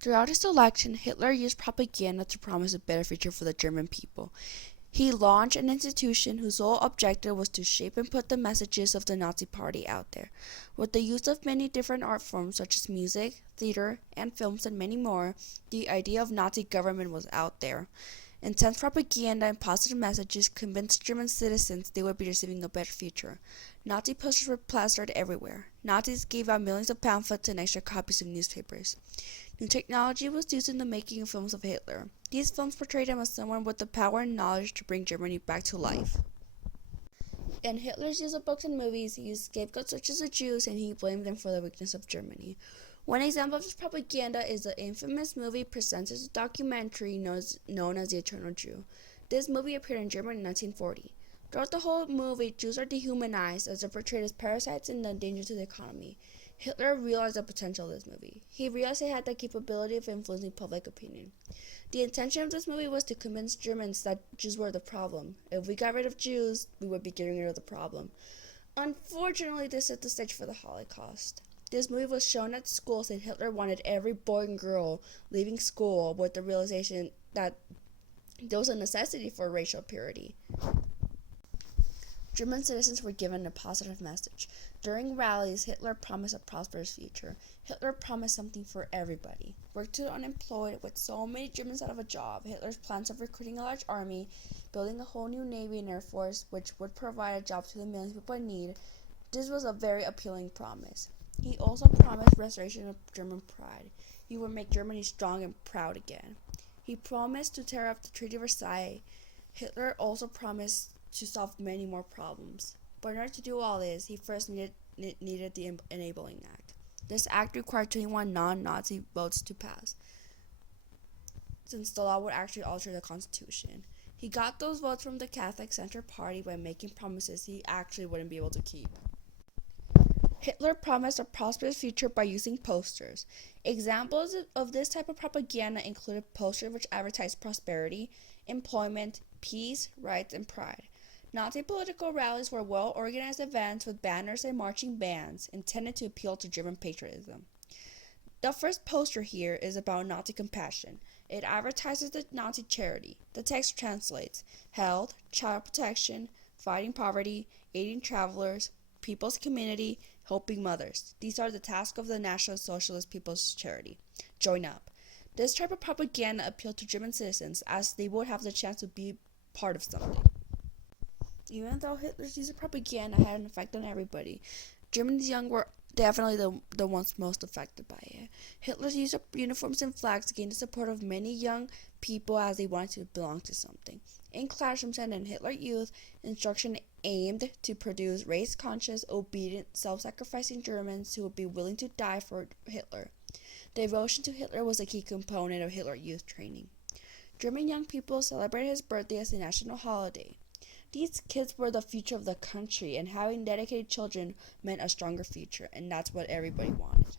Throughout his election, Hitler used propaganda to promise a better future for the German people. He launched an institution whose sole objective was to shape and put the messages of the Nazi Party out there. With the use of many different art forms such as music, theater, and films, and many more, the idea of Nazi government was out there. Intense propaganda and positive messages convinced German citizens they would be receiving a better future. Nazi posters were plastered everywhere. Nazis gave out millions of pamphlets and extra copies of newspapers. New technology was used in the making of films of Hitler. These films portrayed him as someone with the power and knowledge to bring Germany back to life. In Hitler's use of books and movies, he used scapegoats such as the Jews, and he blamed them for the weakness of Germany. One example of this propaganda is the infamous movie presented as a documentary known as The Eternal Jew. This movie appeared in Germany in 1940. Throughout the whole movie, Jews are dehumanized as they're portrayed as parasites and a danger to the economy. Hitler realized the potential of this movie. He realized it had the capability of influencing public opinion. The intention of this movie was to convince Germans that Jews were the problem. If we got rid of Jews, we would be getting rid of the problem. Unfortunately, this set the stage for the Holocaust. This movie was shown at schools, and Hitler wanted every boy and girl leaving school with the realization that there was a necessity for racial purity. German citizens were given a positive message. During rallies, Hitler promised a prosperous future. Hitler promised something for everybody. Work to the unemployed. With so many Germans out of a job, Hitler's plans of recruiting a large army, building a whole new navy and air force, which would provide a job to the millions of people in need, this was a very appealing promise. He also promised restoration of German pride. He would make Germany strong and proud again. He promised to tear up the Treaty of Versailles. Hitler also promised to solve many more problems. But in order to do all this, he first needed the Enabling Act. This act required 21 non-Nazi votes to pass, since the law would actually alter the Constitution. He got those votes from the Catholic Center Party by making promises he actually wouldn't be able to keep. Hitler promised a prosperous future by using posters. Examples of this type of propaganda included posters which advertised prosperity, employment, peace, rights, and pride. Nazi political rallies were well-organized events with banners and marching bands intended to appeal to German patriotism. The first poster here is about Nazi compassion. It advertises the Nazi charity. The text translates: health, child protection, fighting poverty, aiding travelers, people's community, helping mothers. These are the tasks of the National Socialist People's Charity. Join up. This type of propaganda appealed to German citizens as they would have the chance to be part of something. Even though Hitler's use of propaganda had an effect on everybody, Germans young were definitely the ones most affected by it. Hitler's use of uniforms and flags gained the support of many young people as they wanted to belong to something. In classrooms and in Hitler Youth, instruction aimed to produce race-conscious, obedient, self-sacrificing Germans who would be willing to die for Hitler. Devotion to Hitler was a key component of Hitler Youth training. German young people celebrated his birthday as a national holiday. These kids were the future of the country, and having dedicated children meant a stronger future, and that's what everybody wanted.